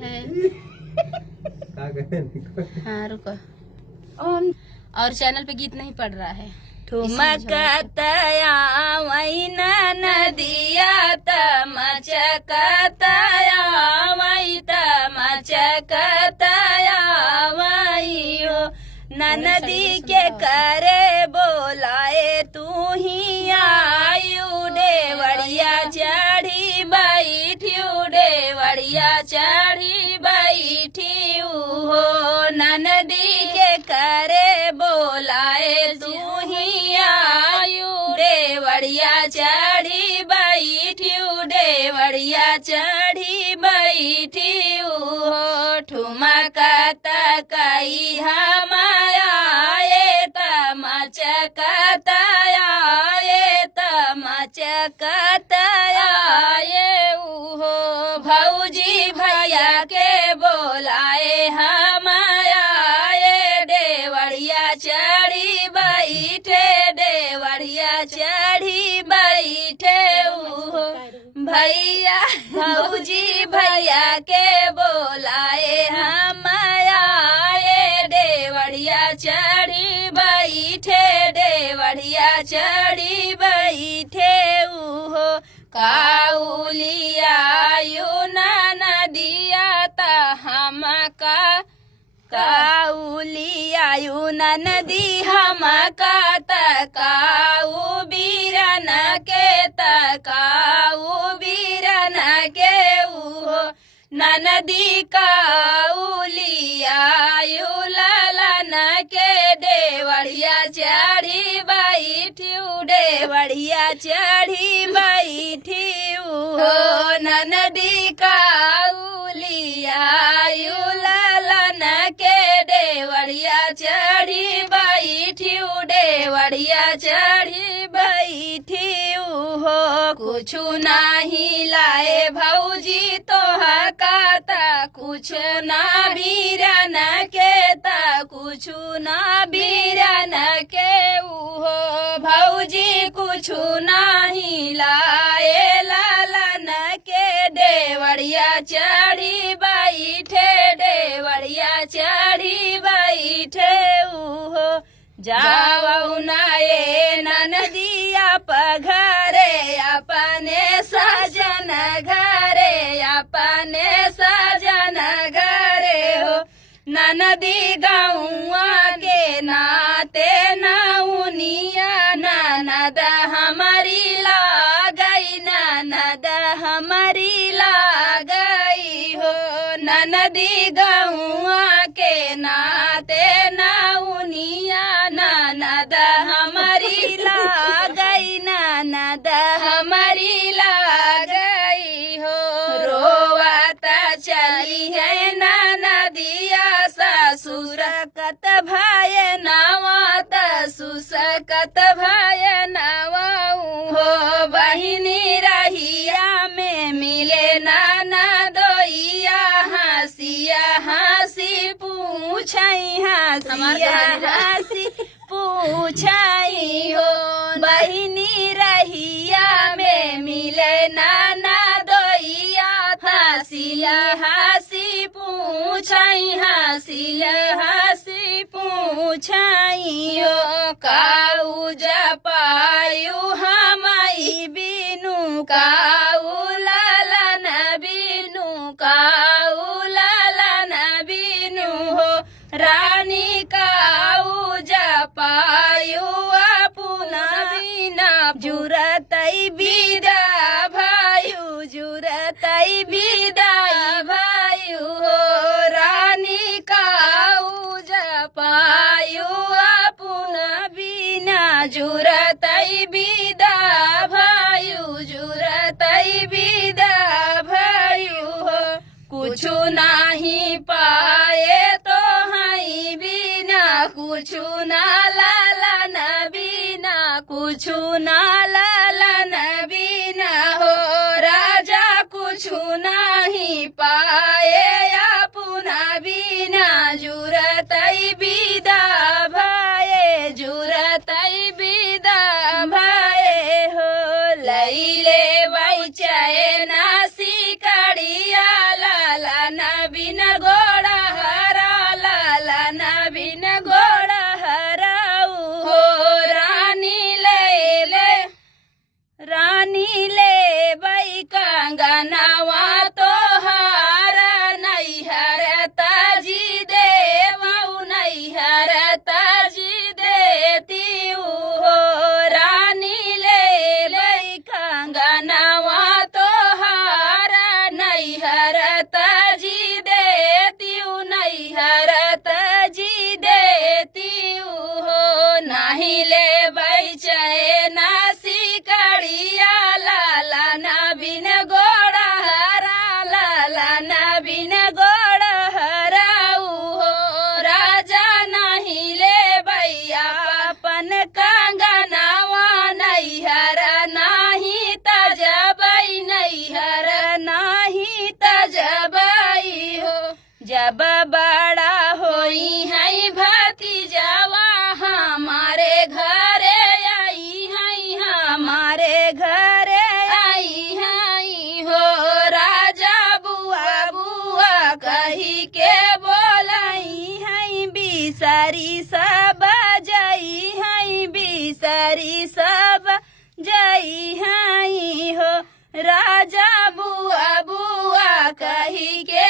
है। क्या करें? हाँ रुको। और चैनल पे गीत नहीं पड़ रहा है। ठुमकतया वैना नदिया तमचकतया वै तमचकतया वै हो नदी के करे बोलाए तू ही आयु डेवड़िया चढ़ी बैठियू डेवड़िया चढ़ी बैठियू हो नदी के करे बोलाए तू ही आयु डेवड़िया चढ़ी बैठियू डेवड़िया चढ़ी बैठियू हो ठुमकत कई हमाया ये तमचकतया ये तमचकतया ये हो भौजी भैया के बोलाए हमाया ये डेवड़िया चढ़ी बैठे डेवड़िया चढ़ी बैठे हो भैया भौजी भैया के बोलाए हमाया ये डेवड़िया चढ़ी बैठे डेवड़िया चढ़ी बैठे हो काउलिया यू नदिया ता हमका काउलिया यू नदी हमका तकाऊ बीरन के तकाऊ बीरन के हो नदी काउलिया यू ललन के डेवड़िया चढ़ी बैठियू डेवड़िया चढ़ी बैठियू हो नदी काउलिया यू ललन के डेवड़िया चढ़ी बैठियू डेवड़िया चढ़ी बैठियू हो कुछु नहीं लाए भौजी तोहा काता कुछ ना बीरन के ता कुछु ना बीरन के हो भौजी कुछु नहीं लाए लालन के डेवड़िया चढ़ी बैठे डेवड़िया चढ़ी बैठे हो जाऊ नाये नदिया पघरे अपने सजन घरे अपने सजन घरे हो नदी गौआ के नाते नौनिया ननद हमारी लागई ननद हमारी लागई हो नदी गौआ के नाते नौनिया ननद हमारी लागई ननद हमारी लागई हो रोवत चली है नदिया ससुर कत भाई नवात सुसकत भाई नवाऊ हो बहिनी रहिया में मिले नाना दोइया हंसिया हंसी पूछई हंसिया हंसी पूछई हो बहिनी रहिया में मिले नाना दोइया हंसिया हंसी पूछई हंसिया हंसी पूछई हो काऊ जपायु हमाई बिनु काऊ ललन बिनु काऊ ललन बिनु हो रानी काऊ जपायु अपना बिना जुरतई विदा भायु जुरतई विदा भायु हो रानी काऊ जपायु अपना बिना जुरतई विदा भायु जुरतई विदा भायु हो कुछु नहीं पाए तो हई बिना कुछु ना लालन बिना कुछु ना लालन बिना हो राजा कुछु नहीं पाए अपना बिना जुरतई विदा भाए जुरतई विदा भाए हो लैले वै चैना सिकड़िया लालन बिन गोड़ा हरा लाला ना बिन गोड़ा हराऊ हो रानी ले बई कंगनवा तोहार नैहर ताजी देवऊ नैहर ताजी देती हो रानी ले बई कंगनवा तोहार नैहर ताजी देती नैहर ताजी देती हो नहीं ले बई चैना सिकड़िया लाला ना बिन गोड़ा हरा लाला ना बिन गोड़ा हराऊ हो राजा नहीं ले भैया अपन कंगनवा नैहर नाही तजबई नैहर नाही तजबई हो जब बड़ा होई है भतीजवा हमारे घरे आई है हमारे घरे आई है हो राजा बुआ बुआ कही के बोलाई है बिसरी सब जई है बिसरी सब जई है हो राजा बुआ बुआ कही के